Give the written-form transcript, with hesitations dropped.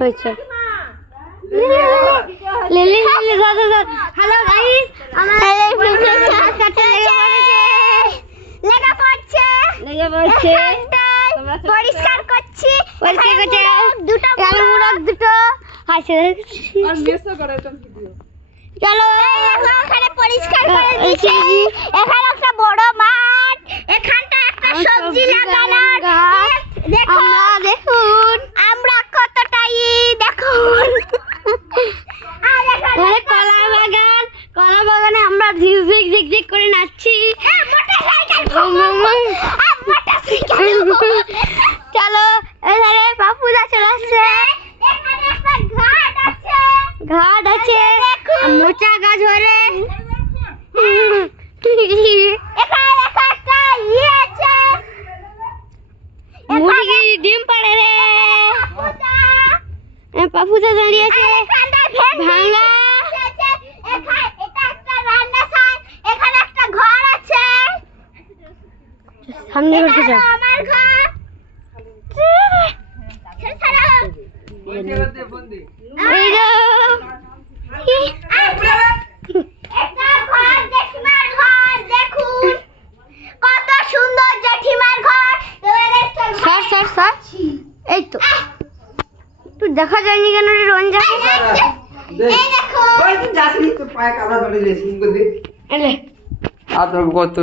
হয়েছে। Lily lily দাদা দাদা হ্যালো গাইস, আমার লেগে পড়ছে পরিষ্কার করছি, দুটো মুরগ দুটো আছে আর মেসো করে একটা ভিডিও। চলো এখানে পরিষ্কার করে দিয়েছি। এখানে একটা বড় মাঠ, এখানটা একটা সবজি লাগানো। দেখুন আমরা কতটাই দেখুন। আর এখানে কলা বাগানে আমরা ঝিকঝিক ঝিকঝিক করে নাচছি। চলো এখানে পাপুদা চলে আসছে। ঘাট আছে মোচা গাছ ধরে। মুরগি ডিম পাড়ে রে। পাপুদা দাঁড়িয়ে আছে ভাঙা। এখানে একটা ঘর আছে সামনে বসে যা। আমার ঘর এই যে কত সুন্দর জেঠিমার ঘর। এই তো তুই দেখা যায়নি কেন রে রঞ্জা? এই দেখো ওই যাসনি তো পায়ে কাদা ধরে লেছিস কত